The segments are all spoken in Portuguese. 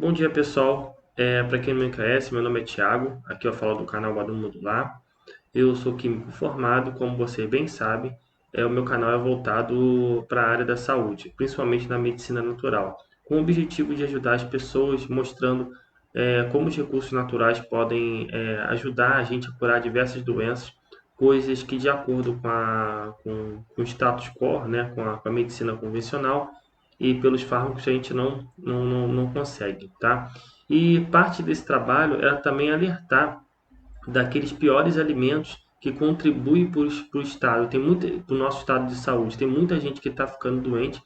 Bom dia, pessoal. Para quem não me conhece, meu nome é Thiago. Aqui eu falo do canal Guarda Modular. Eu sou químico formado, como você bem sabe. O meu canal é voltado para a área da saúde, principalmente na medicina natural, com o objetivo de ajudar as pessoas, mostrando como os recursos naturais podem ajudar a gente a curar diversas doenças, coisas que, de acordo com o status quo, né, com a medicina convencional, e pelos fármacos a gente não consegue, tá? E parte desse trabalho era também alertar daqueles piores alimentos que contribuem para o estado, para o nosso estado de saúde. Tem muita gente que está ficando doente,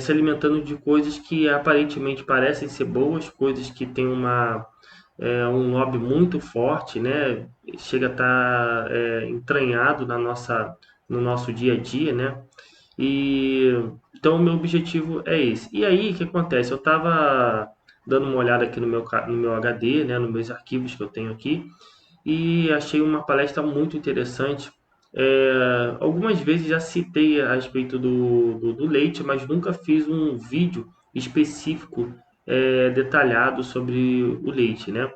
se alimentando de coisas que aparentemente parecem ser boas, coisas que têm um lobby muito forte, né? Chega a estar entranhado no nosso dia a dia, né? E então o meu objetivo é esse. E aí, o que acontece? Eu estava dando uma olhada aqui no meu HD, né, nos meus arquivos que eu tenho aqui, e achei uma palestra muito interessante. Algumas vezes já citei a respeito do leite, mas nunca fiz um vídeo específico, detalhado sobre o leite, né?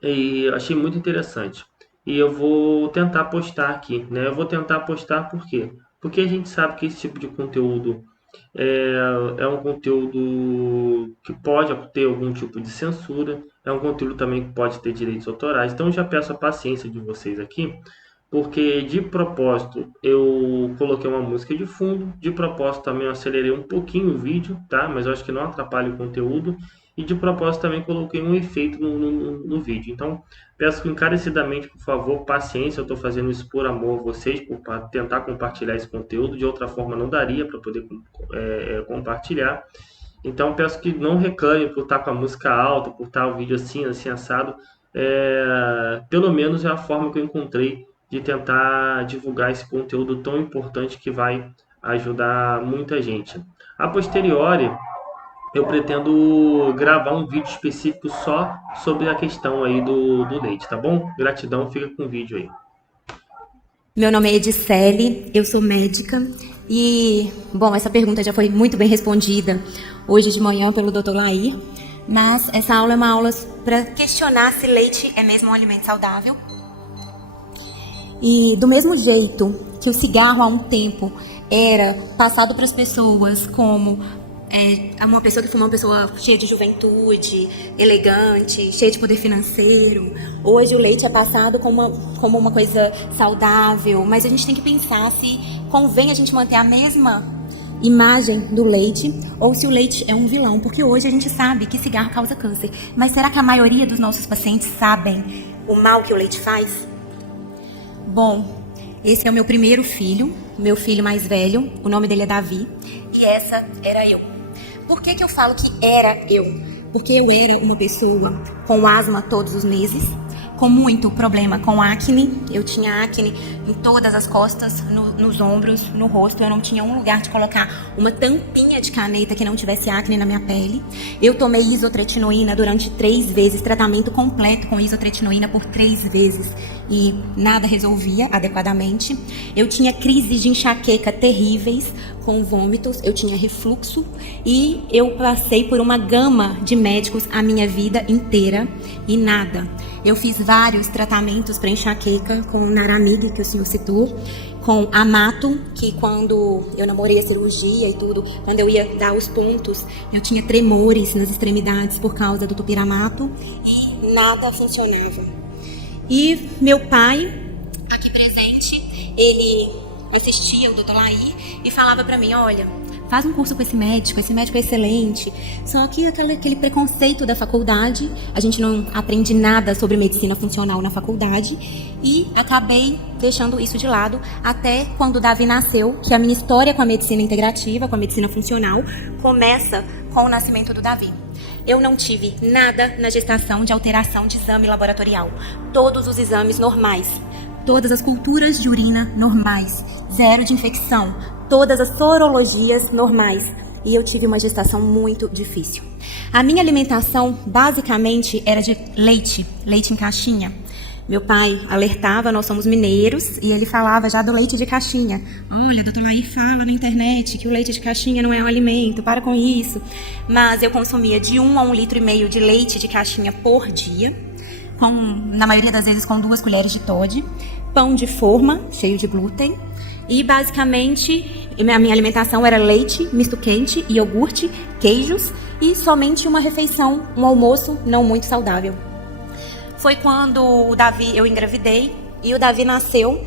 E eu achei muito interessante. E eu vou tentar postar aqui, né? Eu vou tentar postar por quê? Porque a gente sabe que esse tipo de conteúdo é, é um conteúdo que pode ter algum tipo de censura, é um conteúdo também que pode ter direitos autorais. Então eu já peço a paciência de vocês aqui, porque de propósito eu coloquei uma música de fundo, de propósito também eu acelerei um pouquinho o vídeo, tá? Mas eu acho que não atrapalha o conteúdo. E de propósito também coloquei um efeito no vídeo. Então, peço encarecidamente, por favor, paciência. Eu estou fazendo isso por amor a vocês, para tentar compartilhar esse conteúdo. De outra forma, não daria para poder compartilhar. Então, peço que não reclame por estar com a música alta, por estar o vídeo assim, assim, assado. Pelo menos é a forma que eu encontrei de tentar divulgar esse conteúdo tão importante que vai ajudar muita gente. A posteriori, eu pretendo gravar um vídeo específico só sobre a questão aí do leite, tá bom? Gratidão, fica com o vídeo aí. Meu nome é Edicele, eu sou médica e, bom, essa pergunta já foi muito bem respondida hoje de manhã pelo Dr. Lair, mas essa aula é uma aula para questionar se leite é mesmo um alimento saudável. E do mesmo jeito que o cigarro há um tempo era passado para as pessoas como uma pessoa que fuma, uma pessoa cheia de juventude, elegante, cheia de poder financeiro. Hoje o leite é passado como uma coisa saudável, mas a gente tem que pensar se convém a gente manter a mesma imagem do leite ou se o leite é um vilão, porque hoje a gente sabe que cigarro causa câncer, mas será que a maioria dos nossos pacientes sabem o mal que o leite faz? Bom, esse é o meu primeiro filho, meu filho mais velho, o nome dele é Davi, e essa era eu. Por que eu falo que era eu? Porque eu era uma pessoa com asma todos os meses, com muito problema com acne. Eu tinha acne em todas as costas, nos ombros, no rosto. Eu não tinha um lugar de colocar uma tampinha de caneta que não tivesse acne na minha pele. Eu tomei isotretinoína durante 3 vezes, tratamento completo com isotretinoína por 3 vezes. E nada resolvia adequadamente. Eu tinha crises de enxaqueca terríveis, com vômitos, eu tinha refluxo e eu passei por uma gama de médicos a minha vida inteira e nada. Eu fiz vários tratamentos para enxaqueca com Naramig, que o senhor citou, com Amato, que quando eu namorei a cirurgia e tudo, quando eu ia dar os pontos, eu tinha tremores nas extremidades por causa do tupiramato e nada funcionava. E meu pai, aqui presente, ele assistia o Dr. Lair e falava pra mim, olha, faz um curso com esse médico é excelente. Só que aquele preconceito da faculdade, a gente não aprende nada sobre medicina funcional na faculdade e acabei deixando isso de lado até quando o Davi nasceu, que a minha história com a medicina integrativa, com a medicina funcional, começa com o nascimento do Davi. Eu não tive nada na gestação de alteração de exame laboratorial. Todos os exames normais. Todas as culturas de urina normais, 0 de infecção, todas as sorologias normais. E eu tive uma gestação muito difícil. A minha alimentação, basicamente, era de leite em caixinha. Meu pai alertava, nós somos mineiros, e ele falava já do leite de caixinha. Olha, doutor Laí fala na internet que o leite de caixinha não é um alimento, para com isso. Mas eu consumia de 1 a 1,5 litro de leite de caixinha por dia, na maioria das vezes com 2 colheres de Toddy, pão de forma, cheio de glúten, e basicamente a minha alimentação era leite, misto quente, iogurte, queijos e somente uma refeição, um almoço não muito saudável. Foi quando eu engravidei e o Davi nasceu.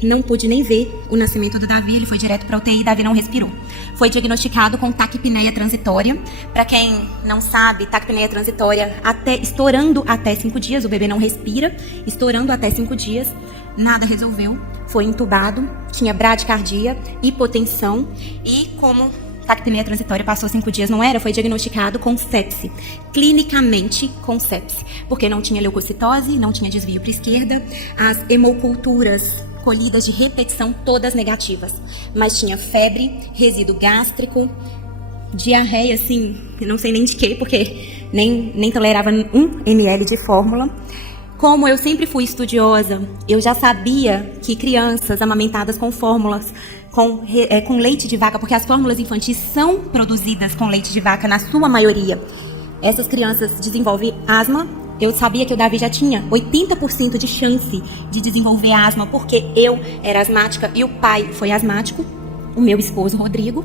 Não pude nem ver o nascimento do Davi, ele foi direto para UTI e Davi não respirou. Foi diagnosticado com taquipneia transitória. Para quem não sabe, taquipneia transitória estourando até 5 dias, o bebê não respira, estourando até 5 dias, nada resolveu, foi entubado, tinha bradicardia, hipotensão e como taquipneia transitória passou 5 dias, foi diagnosticado com sepse, clinicamente com sepse, porque não tinha leucocitose, não tinha desvio para a esquerda, as hemoculturas colhidas de repetição todas negativas, mas tinha febre, resíduo gástrico, diarreia, assim, não sei nem de quê, porque nem tolerava 1 ml de fórmula. Como eu sempre fui estudiosa, eu já sabia que crianças amamentadas com fórmulas, com leite de vaca, porque as fórmulas infantis são produzidas com leite de vaca na sua maioria, essas crianças desenvolvem asma. Eu sabia que o Davi já tinha 80% de chance de desenvolver asma, porque eu era asmática e o pai foi asmático, o meu esposo, Rodrigo.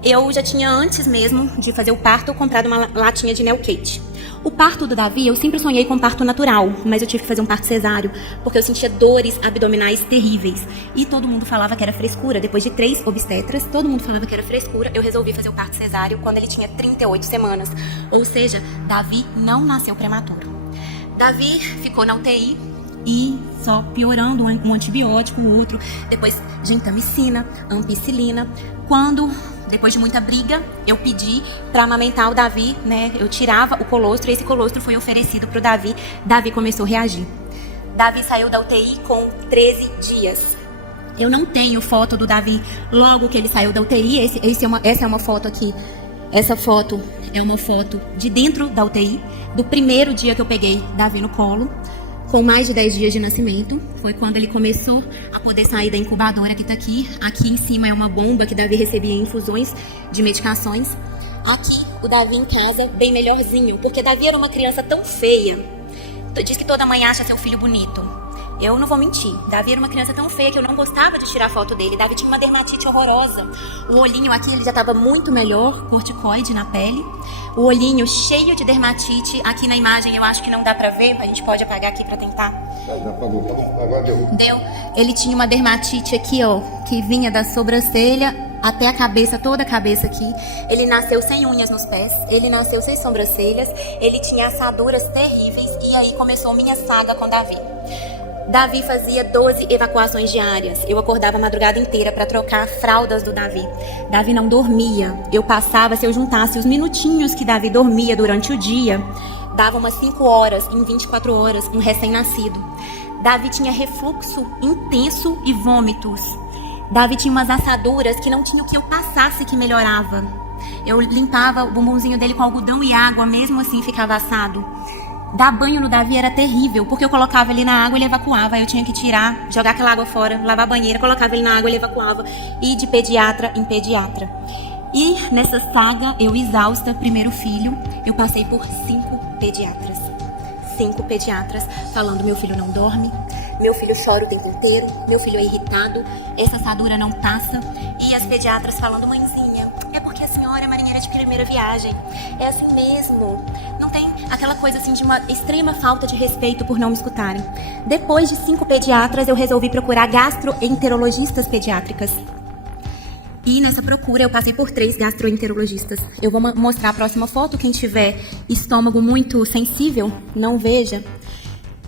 Eu já tinha, antes mesmo de fazer o parto, comprado uma latinha de Nelcate. O parto do Davi, eu sempre sonhei com parto natural, mas eu tive que fazer um parto cesáreo, porque eu sentia dores abdominais terríveis. E todo mundo falava que era frescura. Depois de 3 obstetras, todo mundo falava que era frescura. Eu resolvi fazer o parto cesáreo quando ele tinha 38 semanas. Ou seja, Davi não nasceu prematuro. Davi ficou na UTI e só piorando, um antibiótico, o outro. Depois gentamicina, ampicilina. Depois de muita briga, eu pedi para amamentar o Davi, né? Eu tirava o colostro e esse colostro foi oferecido para o Davi. Davi começou a reagir. Davi saiu da UTI com 13 dias. Eu não tenho foto do Davi logo que ele saiu da UTI. Essa é uma foto aqui. Essa foto é uma foto de dentro da UTI, do primeiro dia que eu peguei Davi no colo, com mais de 10 dias de nascimento. Foi quando ele começou a poder sair da incubadora que tá aqui. Aqui em cima é uma bomba que Davi recebia infusões de medicações. Aqui, o Davi em casa, bem melhorzinho, porque Davi era uma criança tão feia. Diz que toda mãe acha seu filho bonito. Eu não vou mentir. Davi era uma criança tão feia que eu não gostava de tirar foto dele. Davi tinha uma dermatite horrorosa. O olhinho aqui, ele já estava muito melhor, corticoide na pele. O olhinho cheio de dermatite. Aqui na imagem eu acho que não dá pra ver. A gente pode apagar aqui pra tentar. Agora deu. Deu. Ele tinha uma dermatite aqui, ó, que vinha da sobrancelha até a cabeça, toda a cabeça aqui. Ele nasceu sem unhas nos pés. Ele nasceu sem sobrancelhas. Ele tinha assaduras terríveis. E aí começou minha saga com Davi. Davi fazia 12 evacuações diárias. Eu acordava a madrugada inteira para trocar fraldas do Davi. Davi não dormia. Eu passava, se eu juntasse os minutinhos que Davi dormia durante o dia, dava umas 5 horas, em 24 horas, um recém-nascido. Davi tinha refluxo intenso e vômitos. Davi tinha umas assaduras que não tinha o que eu passasse que melhorava. Eu limpava o bumbumzinho dele com algodão e água, mesmo assim ficava assado. Dar banho no Davi era terrível, porque eu colocava ele na água e ele evacuava. Eu tinha que tirar, jogar aquela água fora, lavar a banheira, colocava ele na água e ele evacuava. E de pediatra em pediatra. E nessa saga, eu exausta, primeiro filho, eu passei por 5 pediatras. 5 pediatras falando: meu filho não dorme, meu filho chora o tempo inteiro, meu filho é irritado, essa assadura não passa. E as pediatras falando: mãezinha, é porque a senhora é marinheira de primeira viagem, é assim mesmo. Não tem aquela coisa assim de uma extrema falta de respeito por não me escutarem. Depois de 5 pediatras, eu resolvi procurar gastroenterologistas pediátricas. E nessa procura eu passei por 3 gastroenterologistas. Eu vou mostrar a próxima foto. Quem tiver estômago muito sensível, não veja.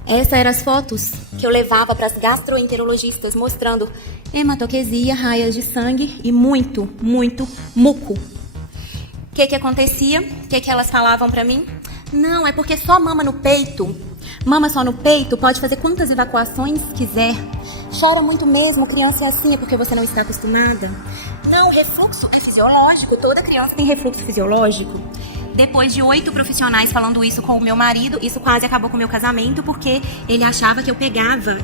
Essas eram as fotos que eu levava para as gastroenterologistas, mostrando hematoquesia, raias de sangue e muito, muito muco. O que acontecia? O que elas falavam para mim? Não, é porque só mama no peito. Mama só no peito, pode fazer quantas evacuações quiser. Chora muito mesmo, criança é assim, é porque você não está acostumada. Não, refluxo é fisiológico, toda criança tem refluxo fisiológico. Depois de 8 profissionais falando isso com o meu marido, isso quase acabou com o meu casamento, porque ele achava que eu pegava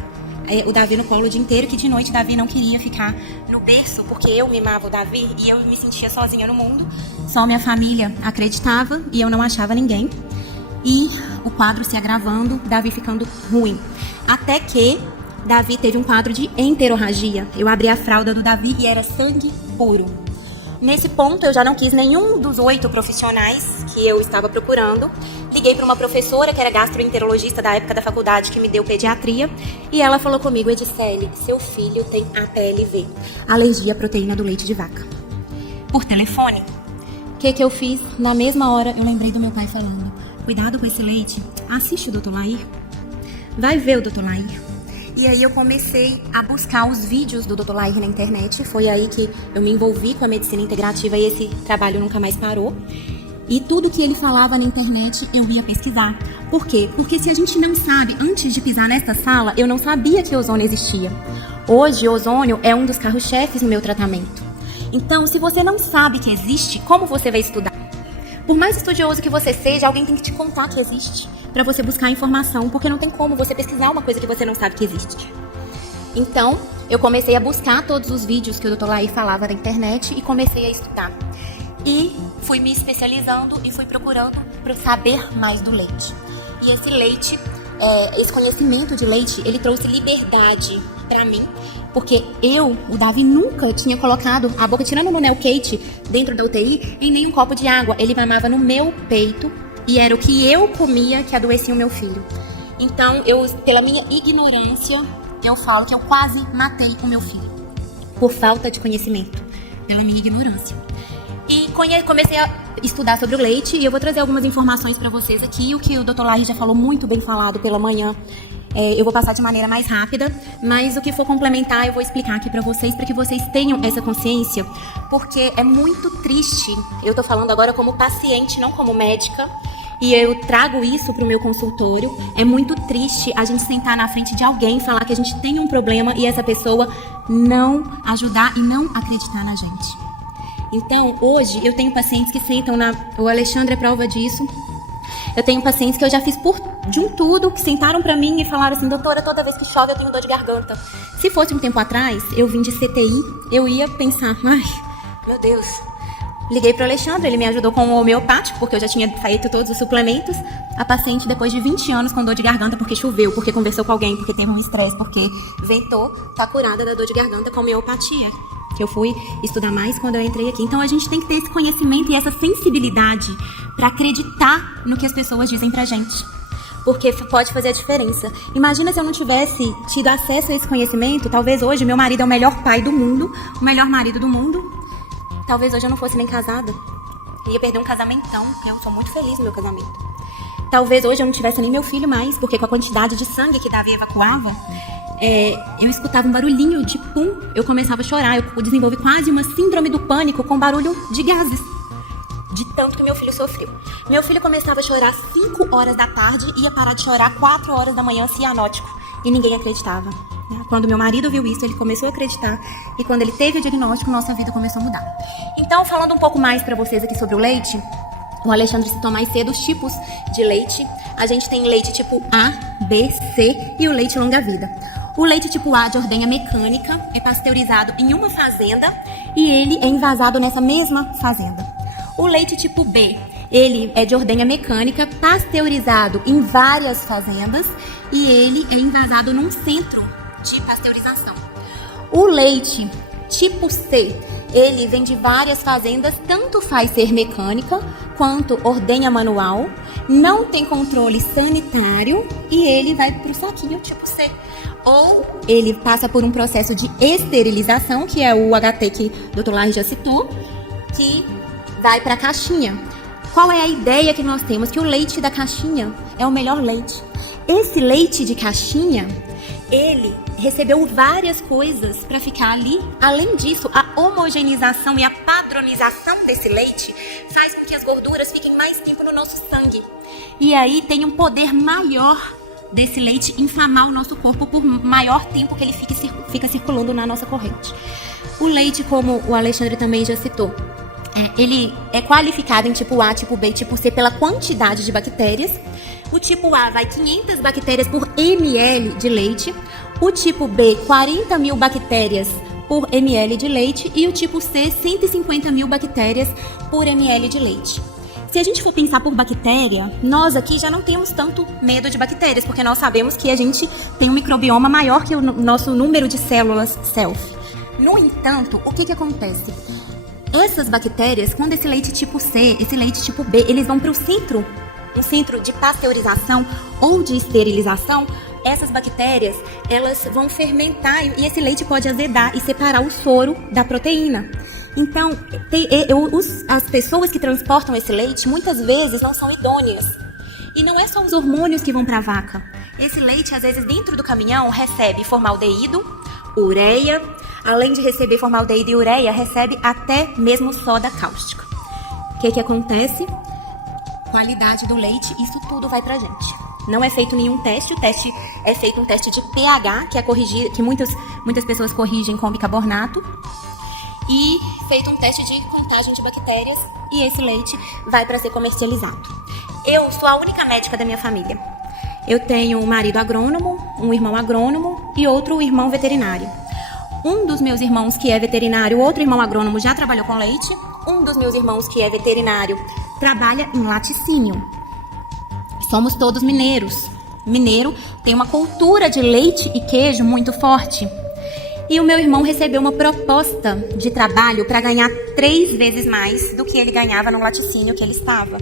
o Davi no colo o dia inteiro, que de noite o Davi não queria ficar no berço, porque eu mimava o Davi e eu me sentia sozinha no mundo. Só minha família acreditava e eu não achava ninguém. E o quadro se agravando, Davi ficando ruim. Até que Davi teve um quadro de enterorragia. Eu abri a fralda do Davi e era sangue puro. Nesse ponto, eu já não quis nenhum dos 8 profissionais que eu estava procurando. Liguei para uma professora, que era gastroenterologista da época da faculdade, que me deu pediatria. E ela falou comigo: Edicele, seu filho tem APLV, alergia à proteína do leite de vaca. Por telefone, o que eu fiz? Na mesma hora, eu lembrei do meu pai falando: cuidado com esse leite, assiste o Dr. Lair. Vai ver o Dr. Lair. E aí eu comecei a buscar os vídeos do Dr. Lair na internet. Foi aí que eu me envolvi com a medicina integrativa e esse trabalho nunca mais parou. E tudo que ele falava na internet eu ia pesquisar. Por quê? Porque se a gente não sabe, antes de pisar nesta sala, eu não sabia que ozônio existia. Hoje, ozônio é um dos carros-chefes no meu tratamento. Então, se você não sabe que existe, como você vai estudar? Por mais estudioso que você seja, alguém tem que te contar que existe, para você buscar informação, porque não tem como você pesquisar uma coisa que você não sabe que existe. Então, eu comecei a buscar todos os vídeos que o Dr. Lair falava na internet e comecei a estudar. E fui me especializando e fui procurando para saber mais do leite. E esse leite, esse conhecimento de leite, ele trouxe liberdade para mim, porque o Davi, nunca tinha colocado a boca, tirando o Monel Kate, dentro da UTI, em nenhum copo de água. Ele mamava no meu peito e era o que eu comia que adoecia o meu filho. Então, pela minha ignorância, eu falo que eu quase matei o meu filho. Por falta de conhecimento, pela minha ignorância. E comecei a estudar sobre o leite e eu vou trazer algumas informações para vocês aqui. O que o Dr. Lair já falou muito bem falado pela manhã. Eu vou passar de maneira mais rápida, mas o que for complementar eu vou explicar aqui pra vocês, para que vocês tenham essa consciência, porque é muito triste, eu tô falando agora como paciente, não como médica, e eu trago isso pro meu consultório. É muito triste a gente sentar na frente de alguém, falar que a gente tem um problema e essa pessoa não ajudar e não acreditar na gente. Então, hoje, eu tenho pacientes que sentam o Alexandre é prova disso. Eu tenho pacientes que eu já fiz de um tudo, que sentaram pra mim e falaram assim: doutora, toda vez que chove eu tenho dor de garganta. Se fosse um tempo atrás, eu vim de CTI, eu ia pensar: ai, meu Deus. Liguei pro Alexandre, ele me ajudou com o homeopático, porque eu já tinha feito todos os suplementos. A paciente, depois de 20 anos com dor de garganta, porque choveu, porque conversou com alguém, porque teve um estresse, porque ventou, tá curada da dor de garganta com homeopatia, que eu fui estudar mais quando eu entrei aqui. Então a gente tem que ter esse conhecimento e essa sensibilidade para acreditar no que as pessoas dizem pra gente, porque pode fazer a diferença. Imagina se eu não tivesse tido acesso a esse conhecimento, talvez hoje meu marido é o melhor pai do mundo, o melhor marido do mundo, talvez hoje eu não fosse nem casada, ia perder um casamentão, eu sou muito feliz no meu casamento. Talvez hoje eu não tivesse nem meu filho mais, porque com a quantidade de sangue que Davi evacuava, eu escutava um barulhinho de pum, eu começava a chorar, eu desenvolvi quase uma síndrome do pânico com barulho de gases, de tanto que meu filho sofreu. Meu filho começava a chorar 5 horas da tarde e ia parar de chorar 4 horas da manhã, cianótico, e ninguém acreditava. Quando meu marido viu isso, ele começou a acreditar, e quando ele teve o diagnóstico, nossa vida começou a mudar. Então, falando um pouco mais pra vocês aqui sobre o leite, o Alexandre citou mais cedo os tipos de leite. A gente tem leite tipo A, B, C e o leite longa-vida. O leite tipo A de ordenha mecânica é pasteurizado em uma fazenda e ele é envasado nessa mesma fazenda. O leite tipo B, ele é de ordenha mecânica, pasteurizado em várias fazendas e ele é envasado num centro de pasteurização. O leite tipo C, ele vem de várias fazendas, tanto faz ser mecânica quanto ordenha manual, não tem controle sanitário e ele vai para o saquinho tipo C. Ou ele passa por um processo de esterilização, que é o HT que o Dr. Lair já citou, que vai para a caixinha. Qual é a ideia que nós temos? Que o leite da caixinha é o melhor leite. Esse leite de caixinha, ele recebeu várias coisas para ficar ali. Além disso, a homogeneização e a padronização desse leite faz com que as gorduras fiquem mais tempo no nosso sangue. E aí tem um poder maior desse leite inflamar o nosso corpo por maior tempo que ele fica circulando na nossa corrente. O leite, como o Alexandre também já citou, Ele é qualificado em tipo A, tipo B e tipo C pela quantidade de bactérias. O tipo A vai 500 bactérias por ml de leite. O tipo B, 40 mil bactérias por ml de leite. E o tipo C, 150 mil bactérias por ml de leite. Se a gente for pensar por bactéria, nós aqui já não temos tanto medo de bactérias, porque nós sabemos que a gente tem um microbioma maior que o nosso número de células self. No entanto, o que acontece? Essas bactérias, quando esse leite tipo C, esse leite tipo B, eles vão para o centro, um centro de pasteurização ou de esterilização, essas bactérias, elas vão fermentar e esse leite pode azedar e separar o soro da proteína. Então, as pessoas que transportam esse leite, muitas vezes não são idôneas. E não é só os hormônios que vão para a vaca. Esse leite, às vezes, dentro do caminhão, recebe formaldeído, ureia. Além de receber formaldeído e ureia, recebe até mesmo soda cáustica. O que acontece? Qualidade do leite, isso tudo vai pra gente. Não é feito nenhum teste, o teste é feito um teste de pH, que é corrigir, que muitas pessoas corrigem com bicarbonato. E feito um teste de contagem de bactérias e esse leite vai para ser comercializado. Eu sou a única médica da minha família. Eu tenho um marido agrônomo, um irmão agrônomo e outro irmão veterinário. Um dos meus irmãos que é veterinário, outro irmão agrônomo já trabalhou com leite. Um dos meus irmãos que é veterinário trabalha em laticínio. Somos todos mineiros. Mineiro tem uma cultura de leite e queijo muito forte. E o meu irmão recebeu uma proposta de trabalho para ganhar 3 vezes mais do que ele ganhava no laticínio que ele estava.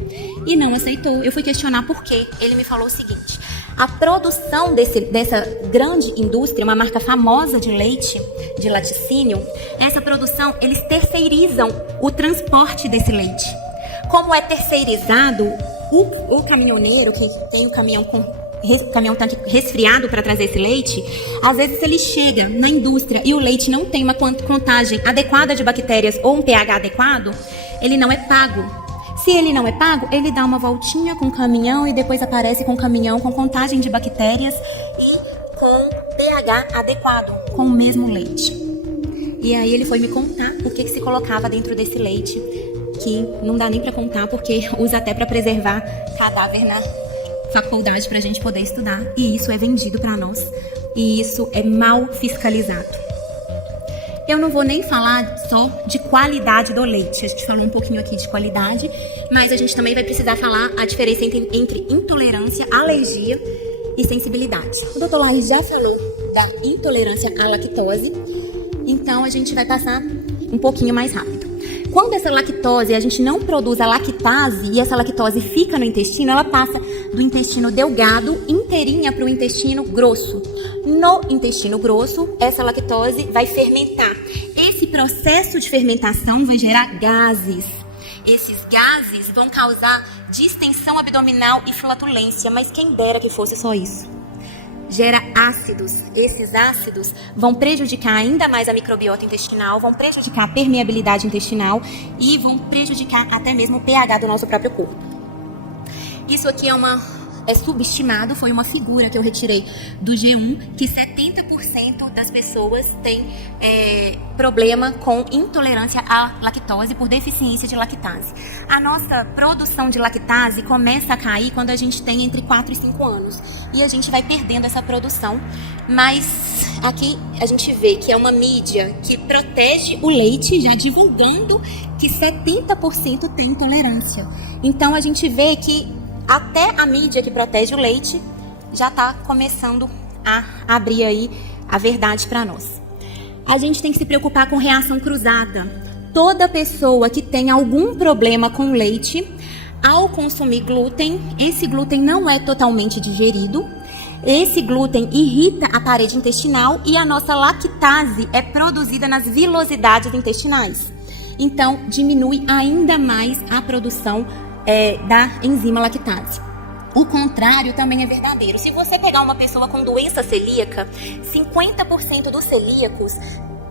E não aceitou. Eu fui questionar por quê. Ele me falou o seguinte: a produção dessa grande indústria, uma marca famosa de leite, de laticínio, essa produção, eles terceirizam o transporte desse leite. Como é terceirizado, o caminhoneiro que tem o caminhão tanque resfriado para trazer esse leite, às vezes ele chega na indústria e o leite não tem uma contagem adequada de bactérias ou um pH adequado, ele não é pago. Se ele não é pago, ele dá uma voltinha com o caminhão e depois aparece com o caminhão com contagem de bactérias e com pH adequado, com o mesmo leite. E aí ele foi me contar o que se colocava dentro desse leite, que não dá nem para contar porque usa até para preservar cadáver na faculdade para a gente poder estudar, e isso é vendido para nós, e isso é mal fiscalizado. Eu não vou nem falar só de qualidade do leite, a gente falou um pouquinho aqui de qualidade, mas a gente também vai precisar falar a diferença entre intolerância, alergia e sensibilidade. O Dr. Laís já falou da intolerância à lactose, então a gente vai passar um pouquinho mais rápido. Quando essa lactose, a gente não produz a lactase e essa lactose fica no intestino, ela passa do intestino delgado inteirinha para o intestino grosso. No intestino grosso, essa lactose vai fermentar. Esse processo de fermentação vai gerar gases. Esses gases vão causar distensão abdominal e flatulência, mas quem dera que fosse só isso. Gera ácidos. Esses ácidos vão prejudicar ainda mais a microbiota intestinal, vão prejudicar a permeabilidade intestinal e vão prejudicar até mesmo o pH do nosso próprio corpo. Isso aqui é subestimado, foi uma figura que eu retirei do G1, que 70% das pessoas têm problema com intolerância à lactose por deficiência de lactase. A nossa produção de lactase começa a cair quando a gente tem entre 4 e 5 anos. E a gente vai perdendo essa produção, mas aqui a gente vê que é uma mídia que protege o leite, já divulgando que 70% tem intolerância. Então a gente vê que até a mídia que protege o leite já está começando a abrir aí a verdade para nós. A gente tem que se preocupar com reação cruzada. Toda pessoa que tem algum problema com leite, ao consumir glúten, esse glúten não é totalmente digerido. Esse glúten irrita a parede intestinal e a nossa lactase é produzida nas vilosidades intestinais. Então, diminui ainda mais a produção da enzima lactase. O contrário também é verdadeiro. Se você pegar uma pessoa com doença celíaca, 50% dos celíacos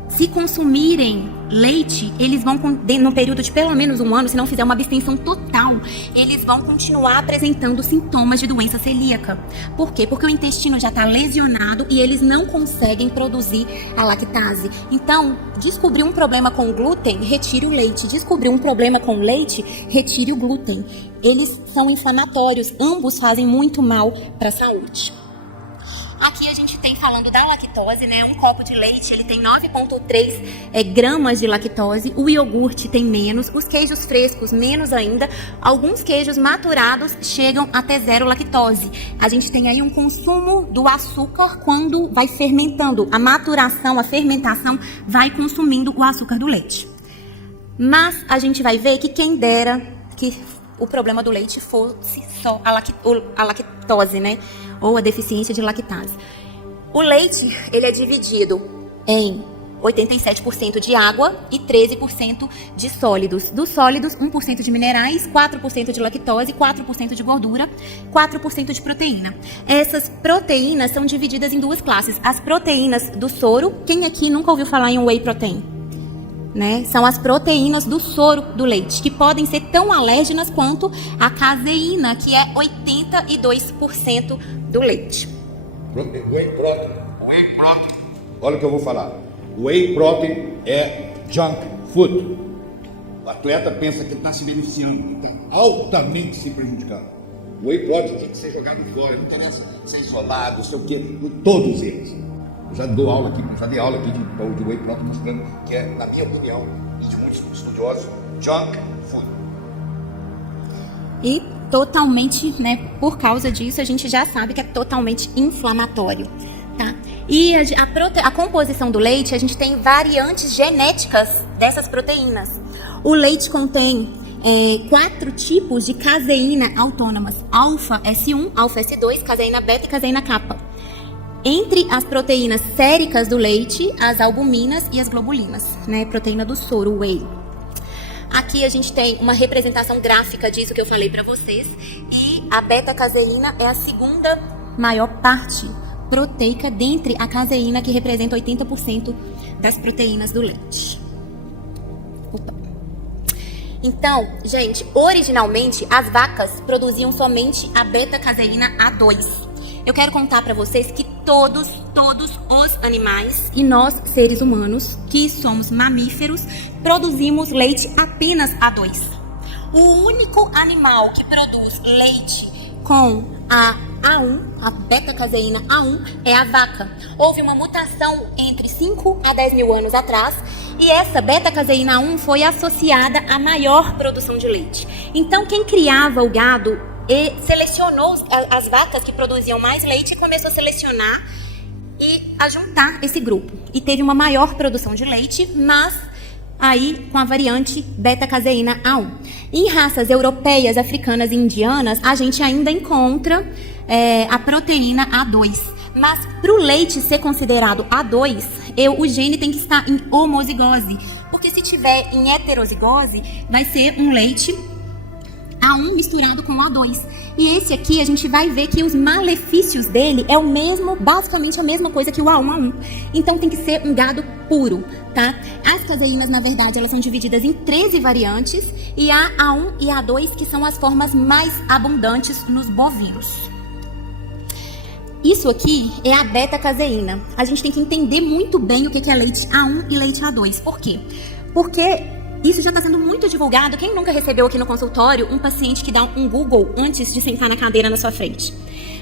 se consumirem leite, eles vão, no período de pelo menos um ano, se não fizer uma abstenção total, eles vão continuar apresentando sintomas de doença celíaca. Por quê? Porque o intestino já está lesionado e eles não conseguem produzir a lactase. Então, descobrir um problema com o glúten, retire o leite. Descobrir um problema com o leite, retire o glúten. Eles são inflamatórios, ambos fazem muito mal para a saúde. Aqui a gente tem falando da lactose, né? Um copo de leite, ele tem 9,3 gramas de lactose. O iogurte tem menos. Os queijos frescos, menos ainda. Alguns queijos maturados chegam até 0 lactose. A gente tem aí um consumo do açúcar quando vai fermentando. A maturação, a fermentação vai consumindo o açúcar do leite. Mas a gente vai ver que quem dera que o problema do leite fosse só a lactose, né? Ou a deficiência de lactase. O leite, ele é dividido em 87% de água e 13% de sólidos. Dos sólidos, 1% de minerais, 4% de lactose, 4% de gordura, 4% de proteína. Essas proteínas são divididas em duas classes. As proteínas do soro, quem aqui nunca ouviu falar em whey protein? Né? São as proteínas do soro do leite, que podem ser tão alérgenas quanto a caseína, que é 82% do leite. Whey protein. Olha o que eu vou falar. Whey protein é junk food. O atleta pensa que está se beneficiando, está altamente se prejudicando. Whey protein tem que ser jogado fora, não interessa ser isolado, não sei o quê, todos eles. Eu já dei aula aqui de whey protein, mostrando que é, na minha opinião, e de muitos estudiosos, junk food. E totalmente, né, por causa disso, a gente já sabe que é totalmente inflamatório, tá? E a composição do leite, a gente tem variantes genéticas dessas proteínas. O leite contém 4 tipos de caseína autônomas: alfa S1, alfa S2, caseína beta e caseína kappa. Entre as proteínas séricas do leite, as albuminas e as globulinas, né? Proteína do soro, whey. Aqui a gente tem uma representação gráfica disso que eu falei para vocês. E a beta-caseína é a segunda maior parte proteica dentre a caseína, que representa 80% das proteínas do leite. Opa. Então, gente, originalmente as vacas produziam somente a beta-caseína A2. Eu quero contar para vocês que todos os animais e nós, seres humanos, que somos mamíferos, produzimos leite apenas A2. O único animal que produz leite com a A1, a beta-caseína A1, é a vaca. Houve uma mutação entre 5 a 10 mil anos atrás e essa beta-caseína A1 foi associada à maior produção de leite. Então, quem criava o gado e selecionou as vacas que produziam mais leite e começou a selecionar e a juntar esse grupo. E teve uma maior produção de leite, mas aí com a variante beta-caseína A1. Em raças europeias, africanas e indianas, a gente ainda encontra a proteína A2. Mas para o leite ser considerado A2, o gene tem que estar em homozigose. Porque se tiver em heterozigose, vai ser um leite A1 misturado com A2. E esse aqui a gente vai ver que os malefícios dele é o mesmo, basicamente a mesma coisa que o A1. Então tem que ser um gado puro, tá? As caseínas, na verdade, elas são divididas em 13 variantes e a A1 e a A2, que são as formas mais abundantes nos bovinos. Isso aqui é a beta-caseína. A gente tem que entender muito bem o que é leite A1 e leite A2. Por quê? Porque isso já está sendo muito divulgado. Quem nunca recebeu aqui no consultório um paciente que dá um Google antes de sentar na cadeira na sua frente?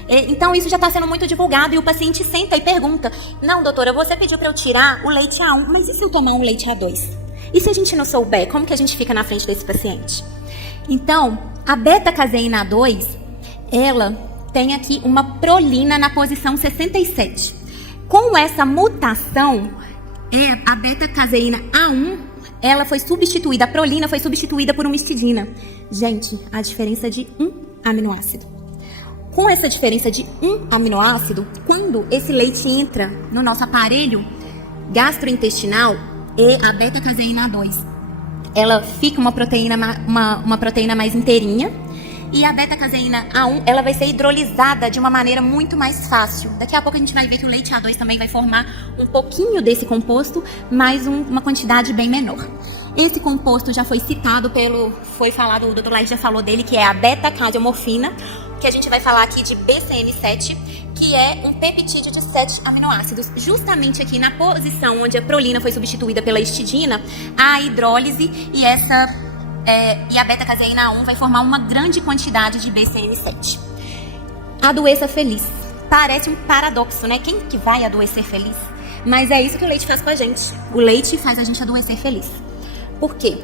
Então isso já está sendo muito divulgado e o paciente senta e pergunta: não, doutora, você pediu para eu tirar o leite A1, mas e se eu tomar um leite A2? E se a gente não souber, como que a gente fica na frente desse paciente? Então, a beta-caseína A2, ela tem aqui uma prolina na posição 67. Com essa mutação, a beta-caseína A1, ela foi substituída, a prolina foi substituída por uma histidina. Gente, a diferença de um aminoácido. Com essa diferença de um aminoácido, quando esse leite entra no nosso aparelho gastrointestinal, a beta-caseína A2, ela fica uma proteína mais inteirinha E a beta-caseína A1, ela vai ser hidrolisada de uma maneira muito mais fácil. Daqui a pouco a gente vai ver que o leite A2 também vai formar um pouquinho desse composto, mas uma quantidade bem menor. Esse composto já foi citado foi falado, o Dr. Laís já falou dele, que é a beta-cardiomorfina, que a gente vai falar aqui de BCM7, que é um peptídeo de 7 aminoácidos. Justamente aqui na posição onde a prolina foi substituída pela histidina, a hidrólise e a beta-caseína A1 vai formar uma grande quantidade de BCM7. Adoeça feliz. Parece um paradoxo, né? Quem que vai adoecer feliz? Mas é isso que o leite faz com a gente. O leite faz a gente adoecer feliz. Por quê?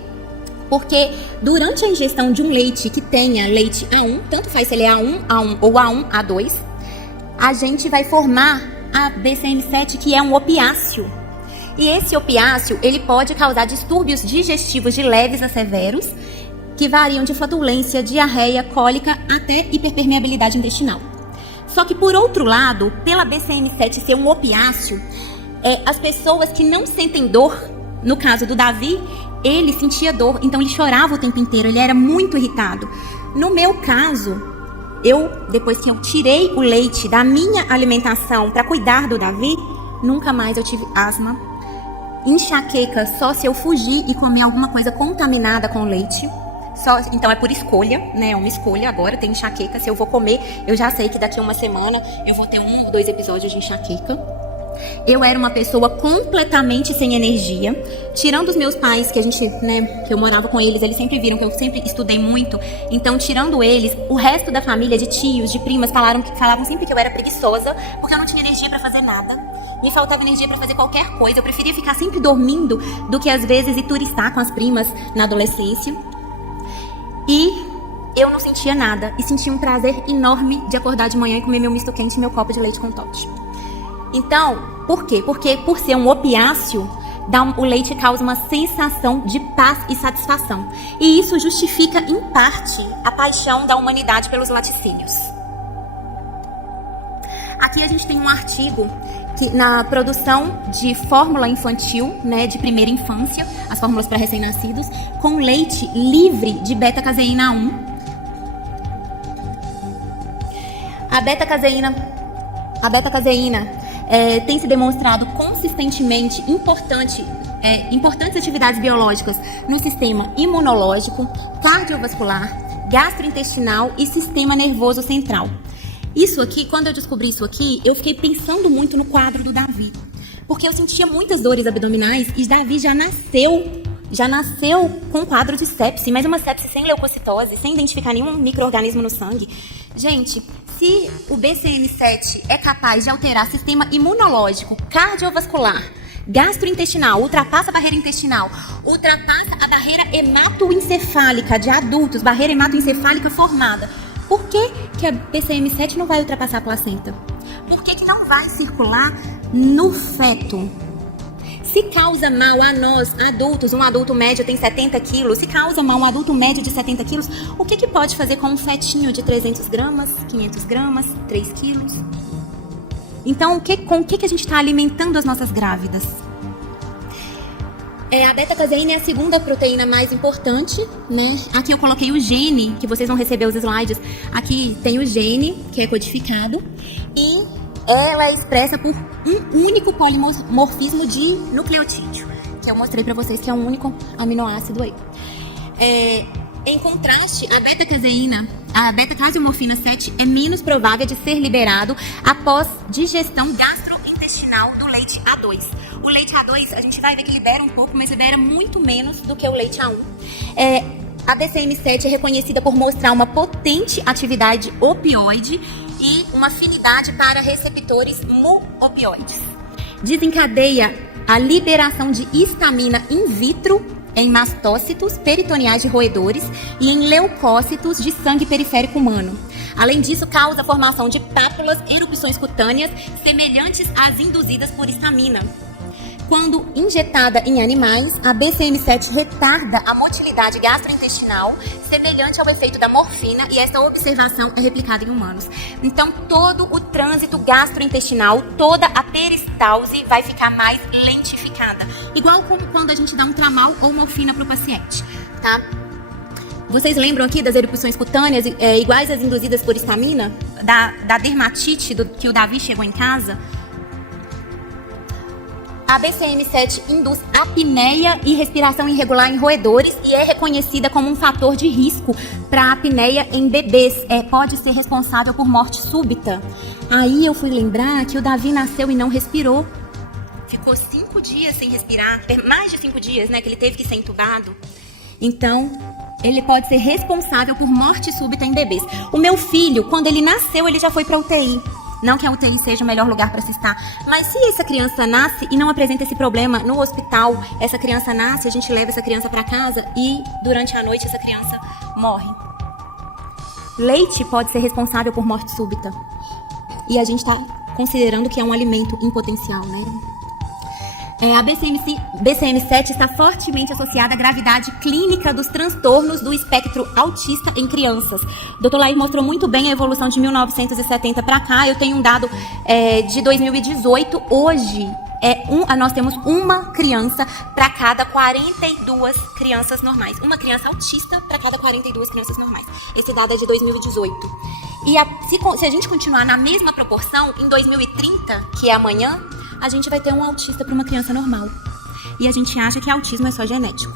Porque durante a ingestão de um leite que tenha leite A1, tanto faz se ele é A1 ou A1, A2, a gente vai formar a BCM7, que é um opiáceo. E esse opiáceo, ele pode causar distúrbios digestivos de leves a severos, que variam de flatulência, diarreia, cólica até hiperpermeabilidade intestinal. Só que, por outro lado, pela BCM7 ser um opiáceo, as pessoas que não sentem dor, no caso do Davi, ele sentia dor, então ele chorava o tempo inteiro, ele era muito irritado. No meu caso, depois que eu tirei o leite da minha alimentação para cuidar do Davi, nunca mais eu tive asma. Enxaqueca só se eu fugir e comer alguma coisa contaminada com leite. Então é por escolha, né? É uma escolha agora, tem enxaqueca. Se eu vou comer, eu já sei que daqui a uma semana eu vou ter 1 ou 2 episódios de enxaqueca. Eu era uma pessoa completamente sem energia. Tirando os meus pais, que que eu morava com eles sempre viram que eu sempre estudei muito. Então, tirando eles, o resto da família, de tios, de primas, falavam sempre que eu era preguiçosa, porque eu não tinha energia pra fazer nada. Me faltava energia pra fazer qualquer coisa. Eu preferia ficar sempre dormindo do que, às vezes, ir turistar com as primas na adolescência. E eu não sentia nada. E sentia um prazer enorme de acordar de manhã e comer meu misto quente e meu copo de leite com Toddy. Então, por quê? Porque por ser um opiáceo, o leite causa uma sensação de paz e satisfação. E isso justifica, em parte, a paixão da humanidade pelos laticínios. Aqui a gente tem um artigo que, na produção de fórmula infantil, né, de primeira infância, as fórmulas para recém-nascidos, com leite livre de beta-caseína 1. A beta-caseína tem se demonstrado consistentemente importantes atividades biológicas no sistema imunológico, cardiovascular, gastrointestinal e sistema nervoso central. Isso aqui, quando eu descobri isso aqui, eu fiquei pensando muito no quadro do Davi, porque eu sentia muitas dores abdominais e Davi já nasceu com quadro de sepse, mas uma sepse sem leucocitose, sem identificar nenhum micro-organismo no sangue. Gente, se o BCM7 é capaz de alterar sistema imunológico, cardiovascular, gastrointestinal, ultrapassa a barreira intestinal, ultrapassa a barreira hematoencefálica de adultos, barreira hematoencefálica formada, por que a BCM7 não vai ultrapassar a placenta? Por que não vai circular no feto? Se causa mal a nós, adultos, um adulto médio tem 70 quilos, se causa mal um adulto médio de 70 quilos, o que pode fazer com um fetinho de 300 gramas, 500 gramas, 3 quilos? Então, com o que a gente está alimentando as nossas grávidas? A beta-caseína é a segunda proteína mais importante, né? Aqui eu coloquei o gene, que vocês vão receber os slides. Aqui tem o gene, que é codificado, e ela é expressa por um único polimorfismo de nucleotídeo, que eu mostrei pra vocês que é um único aminoácido aí. Em contraste, a beta-cardiomorfina 7 é menos provável de ser liberado após digestão gastrointestinal do leite A2. O leite A2, a gente vai ver que libera um pouco, mas libera muito menos do que o leite A1. A BCM7 é reconhecida por mostrar uma potente atividade opioide e uma afinidade para receptores mu-opioides. Desencadeia a liberação de histamina in vitro em mastócitos peritoneais de roedores e em leucócitos de sangue periférico humano. Além disso, causa a formação de pápulas, erupções cutâneas semelhantes às induzidas por histamina. Quando injetada em animais, a BCM7 retarda a motilidade gastrointestinal, semelhante ao efeito da morfina, e essa observação é replicada em humanos. Então, todo o trânsito gastrointestinal, toda a peristalse vai ficar mais lentificada. Igual como quando a gente dá um tramal ou morfina para o paciente, tá? Vocês lembram aqui das erupções cutâneas iguais às induzidas por histamina? Da dermatite que o Davi chegou em casa? A BCM7 induz apneia e respiração irregular em roedores e é reconhecida como um fator de risco para apneia em bebês. Pode ser responsável por morte súbita. Aí eu fui lembrar que o Davi nasceu e não respirou. Ficou 5 dias sem respirar, mais de 5 dias, né, que ele teve que ser entubado. Então, ele pode ser responsável por morte súbita em bebês. O meu filho, quando ele nasceu, ele já foi para UTI. Não que a UTI seja o melhor lugar para se estar, mas se essa criança nasce e não apresenta esse problema no hospital, essa criança nasce, a gente leva essa criança para casa e durante a noite essa criança morre. Leite pode ser responsável por morte súbita. E a gente está considerando que é um alimento em potencial, né? A BCM7 está fortemente associada à gravidade clínica dos transtornos do espectro autista em crianças. O Dr. Lair mostrou muito bem a evolução de 1970 para cá. Eu tenho um dado de 2018. Hoje, nós temos uma criança para cada 42 crianças normais. Uma criança autista para cada 42 crianças normais. Esse dado é de 2018. E se a gente continuar na mesma proporção, em 2030, que é amanhã, a gente vai ter um autista para uma criança normal. E a gente acha que autismo é só genético.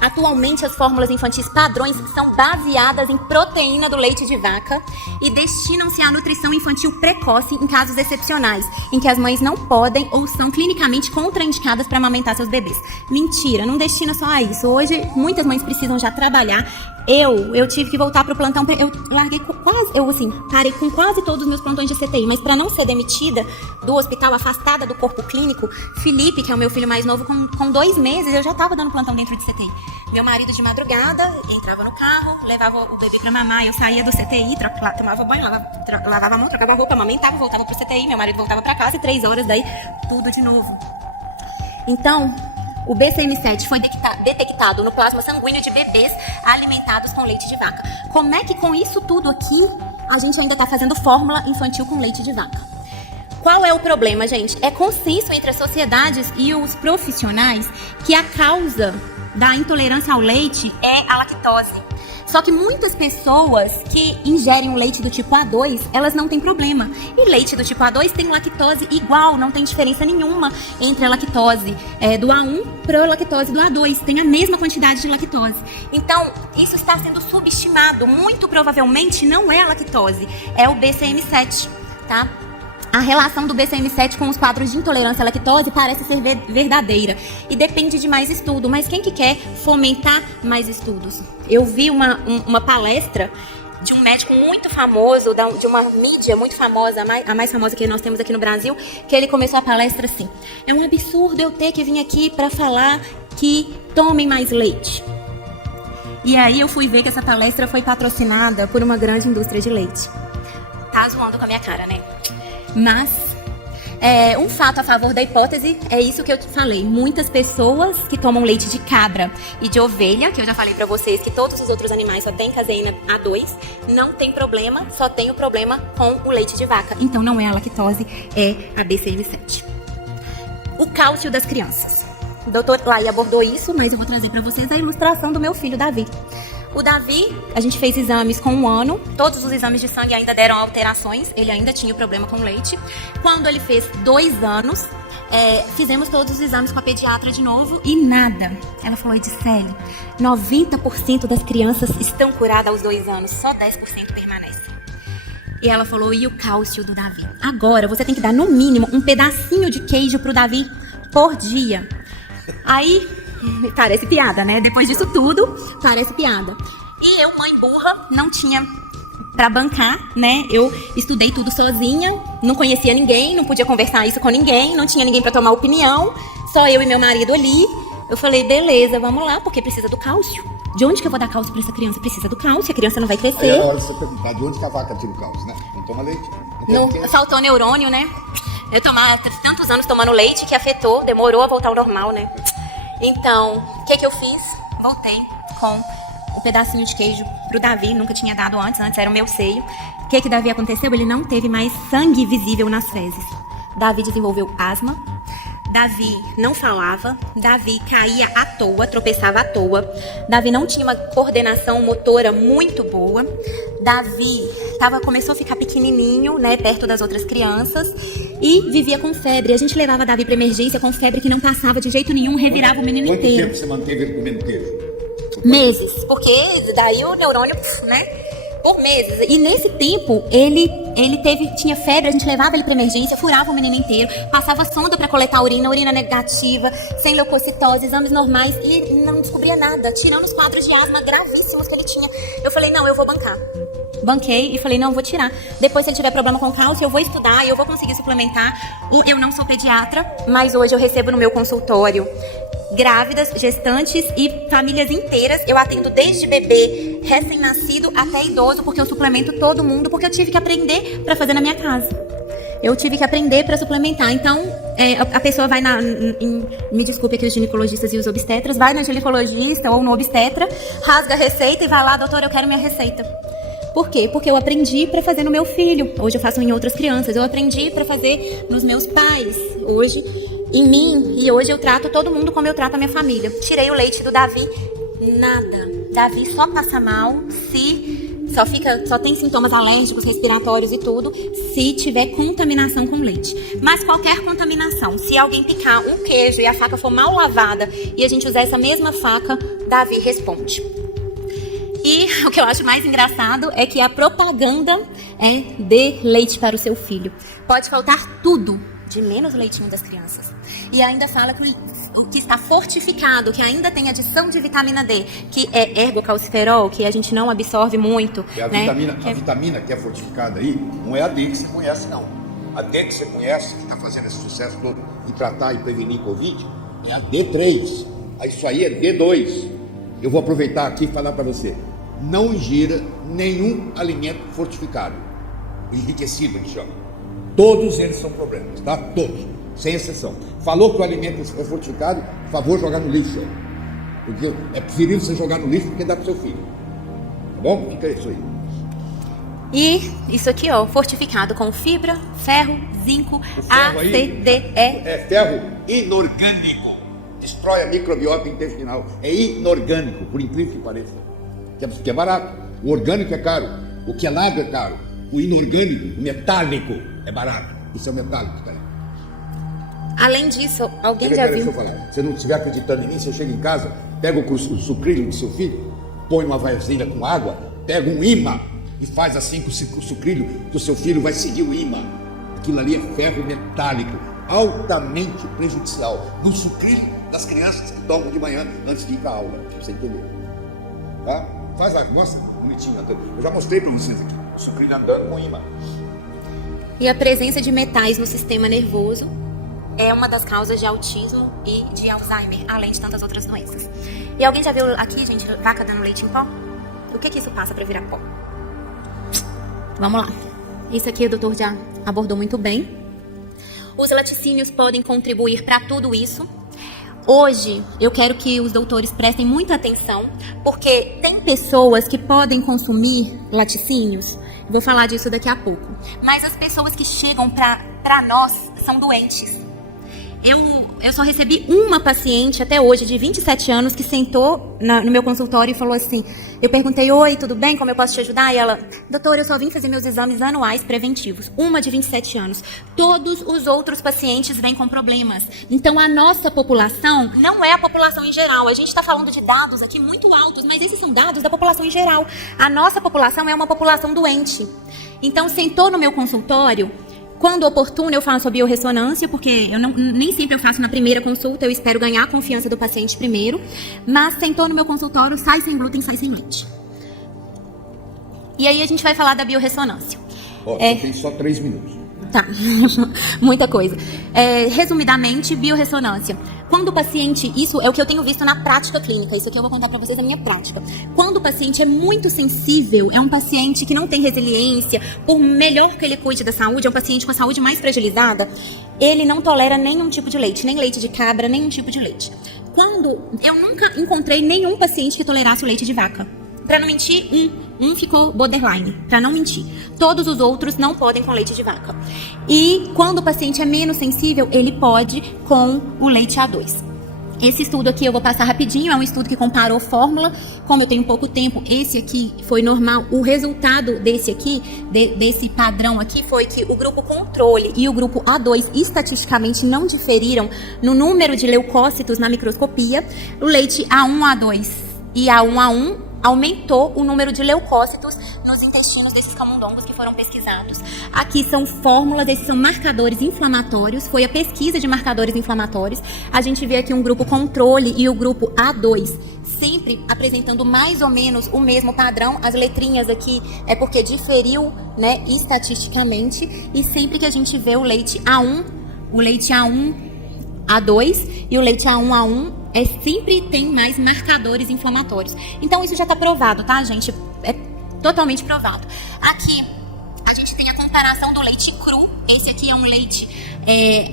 Atualmente, as fórmulas infantis padrões são baseadas em proteína do leite de vaca e destinam-se à nutrição infantil precoce em casos excepcionais, em que as mães não podem ou são clinicamente contraindicadas para amamentar seus bebês. Mentira, não destina só a isso. Hoje, muitas mães precisam já trabalhar. Eu tive que voltar pro plantão, eu larguei parei com quase todos os meus plantões de CTI, mas para não ser demitida do hospital, afastada do corpo clínico, Felipe, que é o meu filho mais novo, com 2 meses, eu já tava dando plantão dentro de CTI. Meu marido de madrugada entrava no carro, levava o bebê pra mamar, eu saía do CTI, tomava banho, lavava a mão, trocava a roupa, amamentava, voltava pro CTI, meu marido voltava pra casa e 3 horas daí, tudo de novo. Então, o BCM7 foi detectado no plasma sanguíneo de bebês alimentados com leite de vaca. Como é que com isso tudo aqui, a gente ainda está fazendo fórmula infantil com leite de vaca? Qual é o problema, gente? É consenso entre as sociedades e os profissionais que a causa da intolerância ao leite é a lactose. Só que muitas pessoas que ingerem um leite do tipo A2, elas não têm problema. E leite do tipo A2 tem lactose igual, não tem diferença nenhuma entre a lactose do A1 para a lactose do A2. Tem a mesma quantidade de lactose. Então, isso está sendo subestimado. Muito provavelmente não é a lactose, é o BCM7, tá? A relação do BCM7 com os quadros de intolerância à lactose parece ser verdadeira e depende de mais estudo. Mas quem que quer fomentar mais estudos? Eu vi uma palestra de um médico muito famoso, de uma mídia muito famosa, a mais famosa que nós temos aqui no Brasil, que ele começou a palestra assim: é um absurdo eu ter que vir aqui para falar que tomem mais leite. E aí eu fui ver que essa palestra foi patrocinada por uma grande indústria de leite. Tá zoando com a minha cara, né? Mas, um fato a favor da hipótese é isso que eu te falei. Muitas pessoas que tomam leite de cabra e de ovelha, que eu já falei pra vocês que todos os outros animais só tem caseína A2, não tem problema, só tem o problema com o leite de vaca. Então não é a lactose, é a BCM7. O cálcio das crianças. O doutor Lair abordou isso, mas eu vou trazer pra vocês a ilustração do meu filho Davi. O Davi, a gente fez exames com 1 ano, todos os exames de sangue ainda deram alterações, ele ainda tinha problema com leite. Quando ele fez 2 anos, fizemos todos os exames com a pediatra de novo e nada. Ela falou: Edicele, 90% das crianças estão curadas aos 2 anos, só 10% permanece. E ela falou: e o cálcio do Davi? Agora você tem que dar no mínimo um pedacinho de queijo pro Davi por dia. Aí... parece piada, né? Depois disso tudo, parece piada. E eu, mãe burra, não tinha pra bancar, né? Eu estudei tudo sozinha, não conhecia ninguém, não podia conversar isso com ninguém, não tinha ninguém pra tomar opinião, só eu e meu marido ali. Eu falei: beleza, vamos lá, porque precisa do cálcio. De onde que eu vou dar cálcio pra essa criança? Precisa do cálcio, a criança não vai crescer. Aí é hora de você perguntar de onde que a vaca tira o cálcio, né? Não toma leite. Não, faltou neurônio, né? Eu tomava tantos anos tomando leite que afetou, demorou a voltar ao normal, né? Então, o que eu fiz? Voltei com o pedacinho de queijo pro Davi, nunca tinha dado antes era o meu seio. O que Davi aconteceu? Ele não teve mais sangue visível nas fezes. Davi desenvolveu asma. Davi não falava, Davi caía à toa, tropeçava à toa, Davi não tinha uma coordenação motora muito boa, Davi começou a ficar pequenininho, né, perto das outras crianças e vivia com febre. A gente levava Davi para emergência com febre que não passava de jeito nenhum, revirava o menino inteiro. Quanto tempo você manteve ele comendo queijo? Meses, porque daí o neurônio, né, por meses. E nesse tempo, ele tinha febre, a gente levava ele pra emergência, furava o menino inteiro, passava sonda pra coletar urina negativa, sem leucocitose, exames normais, e não descobria nada, tirando os quadros de asma gravíssimos que ele tinha. Eu falei, não, eu vou bancar. Banquei e falei, não, vou tirar. Depois, se ele tiver problema com cálcio, eu vou estudar, eu vou conseguir suplementar. Eu não sou pediatra, mas hoje eu recebo no meu consultório grávidas, gestantes e famílias inteiras. Eu atendo desde bebê, recém-nascido até idoso, porque eu suplemento todo mundo, porque eu tive que aprender para fazer na minha casa. Eu tive que aprender para suplementar. Então, a pessoa vai me desculpe aqui os ginecologistas e os obstetras, vai na ginecologista ou no obstetra, rasga a receita e vai lá, doutora, eu quero minha receita. Por quê? Porque eu aprendi para fazer no meu filho. Hoje eu faço em outras crianças. Eu aprendi para fazer nos meus pais. Hoje, em mim. E hoje eu trato todo mundo como eu trato a minha família. Tirei o leite do Davi. Nada. Davi só passa mal só tem sintomas alérgicos, respiratórios e tudo, se tiver contaminação com leite. Mas qualquer contaminação, se alguém picar um queijo e a faca for mal lavada e a gente usar essa mesma faca, Davi responde. E o que eu acho mais engraçado é que a propaganda é dê leite para o seu filho. Pode faltar tudo, de menos o leitinho das crianças. E ainda fala que o que está fortificado, que ainda tem adição de vitamina D, que é ergocalciferol, que a gente não absorve muito. E a, né? vitamina que é fortificada aí, não é a D que você conhece, não. A D que você conhece, que está fazendo esse sucesso todo em tratar e prevenir Covid, é a D3. Isso aí é D2. Eu vou aproveitar aqui e falar para você. Não ingira nenhum alimento fortificado, enriquecido, que chama. Todos eles são problemas, tá? Todos, sem exceção. Falou que o alimento é fortificado, por favor, jogar no lixo. Porque é preferível você jogar no lixo do que dar pro seu filho. Tá bom? Fica isso aí. E isso aqui, ó, fortificado com fibra, ferro, zinco, A, C, D, E. É ferro inorgânico. Destrói a microbiota intestinal. É inorgânico, por incrível que pareça. Que é barato. O orgânico é caro. O que é nada é caro. O inorgânico, o metálico, é barato. Isso é o metálico, cara. Além disso, alguém já viu... Se não estiver acreditando em mim, você chega em casa, pega o sucrilho do seu filho, põe uma vasilha com água, pega um imã e faz assim com o sucrilho, que o seu filho vai seguir o imã. Aquilo ali é ferro metálico, altamente prejudicial. No sucrilho das crianças que tomam de manhã antes de ir para a aula, pra você entender. Tá? Faz lá, mostra bonitinho andando. Eu já mostrei para vocês aqui, o sucrilho andando com imã. E a presença de metais no sistema nervoso é uma das causas de autismo e de Alzheimer, além de tantas outras doenças. E alguém já viu aqui, gente, vaca dando leite em pó? O que isso passa para virar pó? Vamos lá. Isso aqui o doutor já abordou muito bem. Os laticínios podem contribuir para tudo isso. Hoje, eu quero que os doutores prestem muita atenção, porque tem pessoas que podem consumir laticínios. Vou falar disso daqui a pouco. Mas as pessoas que chegam para nós são doentes. Eu só recebi uma paciente até hoje, de 27 anos, que sentou no meu consultório e falou assim, eu perguntei, oi, tudo bem, como eu posso te ajudar? E ela, doutora, eu só vim fazer meus exames anuais preventivos. Uma de 27 anos. Todos os outros pacientes vêm com problemas. Então, a nossa população não é a população em geral. A gente está falando de dados aqui muito altos, mas esses são dados da população em geral. A nossa população é uma população doente. Então, sentou no meu consultório. Quando oportuno, eu faço a biorressonância, porque nem sempre eu faço na primeira consulta, eu espero ganhar a confiança do paciente primeiro. Mas sentou no meu consultório, sai sem glúten, sai sem leite. E aí a gente vai falar da biorressonância. Você tem só 3 minutos. Tá, muita coisa. Resumidamente, biorressonância. Quando o paciente, isso é o que eu tenho visto na prática clínica, isso aqui eu vou contar pra vocês a minha prática. Quando o paciente é muito sensível, é um paciente que não tem resiliência, por melhor que ele cuide da saúde, é um paciente com a saúde mais fragilizada, ele não tolera nenhum tipo de leite, nem leite de cabra, nenhum tipo de leite. Eu nunca encontrei nenhum paciente que tolerasse o leite de vaca. Pra não mentir, um ficou borderline, pra não mentir. Todos os outros não podem com leite de vaca. E quando o paciente é menos sensível, ele pode com o leite A2. Esse estudo aqui eu vou passar rapidinho, é um estudo que comparou fórmula. Como eu tenho pouco tempo, esse aqui foi normal. O resultado desse aqui, desse padrão aqui, foi que o grupo controle e o grupo A2 estatisticamente não diferiram no número de leucócitos na microscopia. O leite A1, A2 e A1, A1 aumentou o número de leucócitos nos intestinos desses camundongos que foram pesquisados. Aqui são fórmulas, esses são marcadores inflamatórios, foi a pesquisa de marcadores inflamatórios. A gente vê aqui um grupo controle e o grupo A2, sempre apresentando mais ou menos o mesmo padrão. As letrinhas aqui é porque diferiu, né, estatisticamente. E sempre que a gente vê o leite A1, A2 e o leite A1, sempre tem mais marcadores inflamatórios. Então isso já está provado, tá, gente? É totalmente provado. Aqui a gente tem a comparação do leite cru. Esse aqui é um leite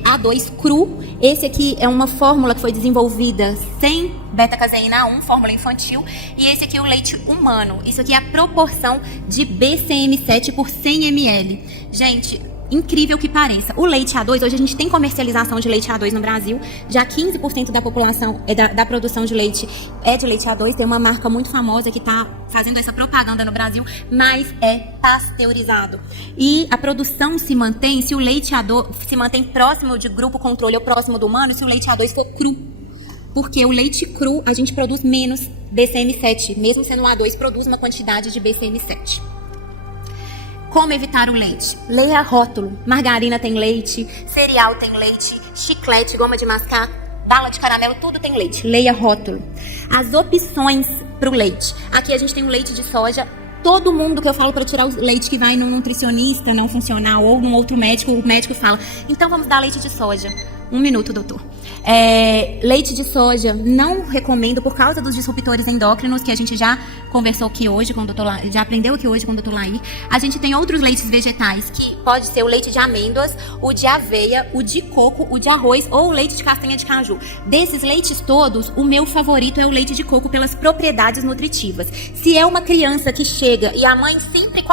A2 cru. Esse aqui é uma fórmula que foi desenvolvida sem beta-caseína A1, fórmula infantil. E esse aqui é o leite humano. Isso aqui é a proporção de BCM7 por 100 ml. Gente, incrível que pareça. O leite A2, hoje a gente tem comercialização de leite A2 no Brasil. Já 15% da população, da produção de leite é de leite A2. Tem uma marca muito famosa que está fazendo essa propaganda no Brasil, mas é pasteurizado. E a produção se mantém, se o leite A2 se mantém próximo de grupo controle ou próximo do humano, se o leite A2 for cru. Porque o leite cru a gente produz menos BCM7, mesmo sendo o A2 produz uma quantidade de BCM7. Como evitar o leite? Leia rótulo. Margarina tem leite, cereal tem leite, chiclete, goma de mascar, bala de caramelo, tudo tem leite. Leia rótulo. As opções para o leite. Aqui a gente tem o leite de soja. Todo mundo que eu falo para tirar o leite que vai num nutricionista não funcional ou num outro médico, o médico fala, então vamos dar leite de soja. 1 minuto, doutor. Leite de soja não recomendo por causa dos disruptores endócrinos que a gente já conversou aqui hoje com o doutor Lair, já aprendeu aqui hoje com o doutor Lair. A gente tem outros leites vegetais que pode ser o leite de amêndoas, o de aveia, o de coco, o de arroz ou o leite de castanha de caju. Desses leites todos, o meu favorito é o leite de coco pelas propriedades nutritivas. Se é uma criança que chega e a mãe sempre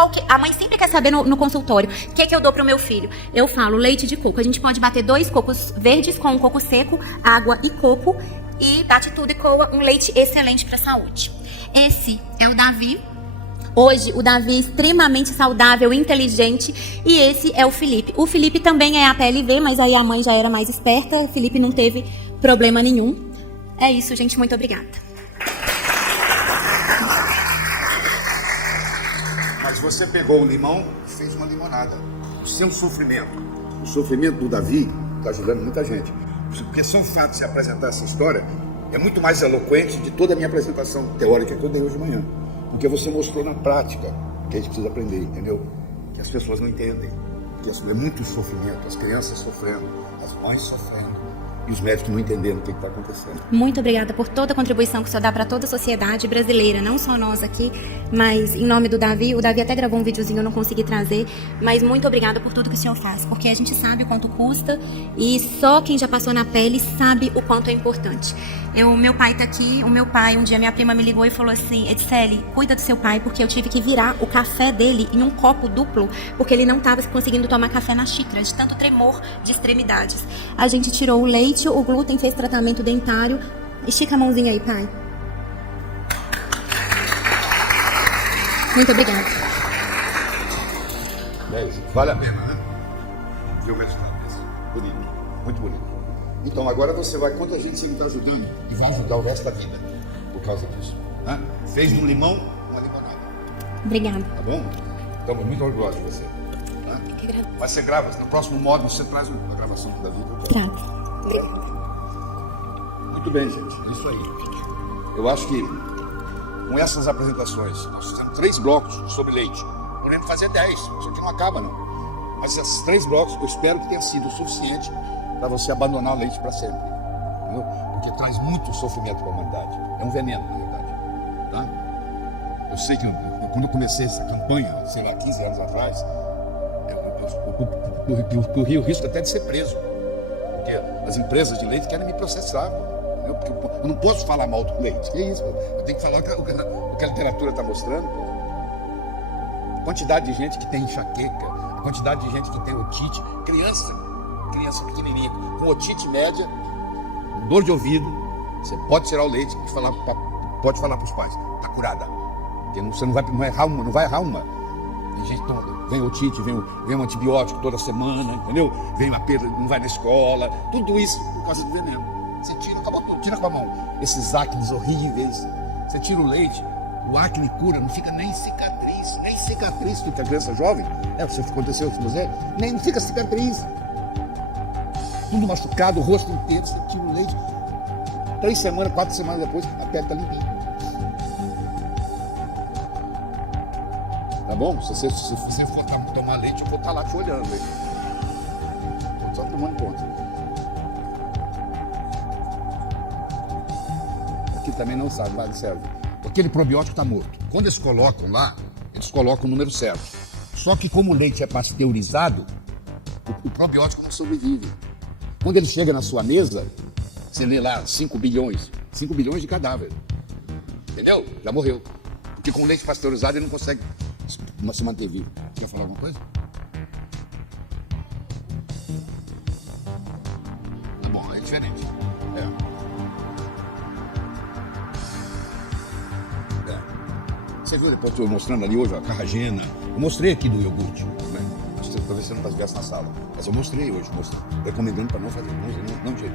quer saber no consultório o que eu dou pro meu filho, eu falo leite de coco. A gente pode bater 2 cocos verdes com um coco seco, água e coco, e bate tudo e coa um leite excelente para a saúde. Esse é o Davi. Hoje o Davi é extremamente saudável, inteligente, e esse é o Felipe. O Felipe também é APLV, mas aí a mãe já era mais esperta, o Felipe não teve problema nenhum. É isso, gente, muito obrigada. Mas você pegou um limão e fez uma limonada. O seu sofrimento, o sofrimento do Davi, está ajudando muita gente. Porque só o fato de se apresentar essa história é muito mais eloquente de toda a minha apresentação teórica que eu dei hoje de manhã. Porque você mostrou na prática que a gente precisa aprender, entendeu? Que as pessoas não entendem. Que é muito sofrimento, as crianças sofrendo, as mães sofrendo. E os médicos não entendendo o que está acontecendo. Muito obrigada por toda a contribuição que o senhor dá para toda a sociedade brasileira, não só nós aqui, mas em nome do Davi. O Davi até gravou um videozinho, eu não consegui trazer, mas muito obrigada por tudo que o senhor faz, porque a gente sabe o quanto custa e só quem já passou na pele sabe o quanto é importante. Meu pai tá aqui, um dia minha prima me ligou e falou assim, Edseli, cuida do seu pai, porque eu tive que virar o café dele em um copo duplo, porque ele não estava conseguindo tomar café na xícara, de tanto tremor de extremidades. A gente tirou o leite, o glúten, fez tratamento dentário. Estica a mãozinha aí, pai. Muito obrigada. Vale a pena, né? Viu o resultado? Bonito, muito bonito. Então agora você vai, quanta gente você está ajudando e vai ajudar o resto da vida por causa disso. Né? Fez um limão, uma limonada. Obrigada. Tá bom? Estamos muito orgulhosos de você. Né? Mas você grava, no próximo módulo você traz a gravação da vida. Trago. Obrigada. Muito bem, gente. É isso aí. Eu acho que com essas apresentações, nós fizemos 3 blocos sobre leite. Não lembro fazer 10, isso aqui não acaba não. Mas esses 3 blocos eu espero que tenha sido o suficiente para você abandonar o leite para sempre. Entendeu? Porque traz muito sofrimento para a humanidade. É um veneno, na verdade. Tá? Eu sei que quando eu comecei essa campanha, sei lá, 15 anos atrás, eu corri o risco até de ser preso. Porque as empresas de leite querem me processar. Porque eu não posso falar mal do leite. Que é isso? Eu tenho que falar o que a literatura está mostrando. A quantidade de gente que tem enxaqueca, a quantidade de gente que tem otite, criança pequenininha, com otite média, dor de ouvido, você pode tirar o leite e pode falar para os pais, está curada. Porque você não vai errar uma. Tem gente toda, vem otite, vem um antibiótico toda semana, entendeu? Vem uma perda, não vai na escola, tudo isso por causa do veneno. Você tira com a mão esses acnes horríveis, você tira o leite, o acne cura, não fica nem cicatriz, porque a criança jovem, se aconteceu com você, nem fica cicatriz. Tudo machucado, o rosto inteiro, você tira o leite, 3 semanas, 4 semanas depois, a pele está limpinha. Tá bom? Se você for tomar leite, eu vou estar lá te olhando. Só tomando conta. Aqui também não sabe, mas serve. Aquele probiótico está morto. Quando eles colocam lá, eles colocam o número certo. Só que como o leite é pasteurizado, o probiótico não sobrevive. Quando ele chega na sua mesa, você lê lá 5 bilhões de cadáveres. Entendeu? Já morreu. Porque com leite pasteurizado ele não consegue se manter vivo. Quer falar alguma coisa? Tá bom, é diferente. Você viu depois eu mostrando ali hoje a carragena? Eu mostrei aqui do iogurte, né? Talvez você não estivesse na sala. Mas eu mostrei hoje, recomendando para não fazer. Não tire.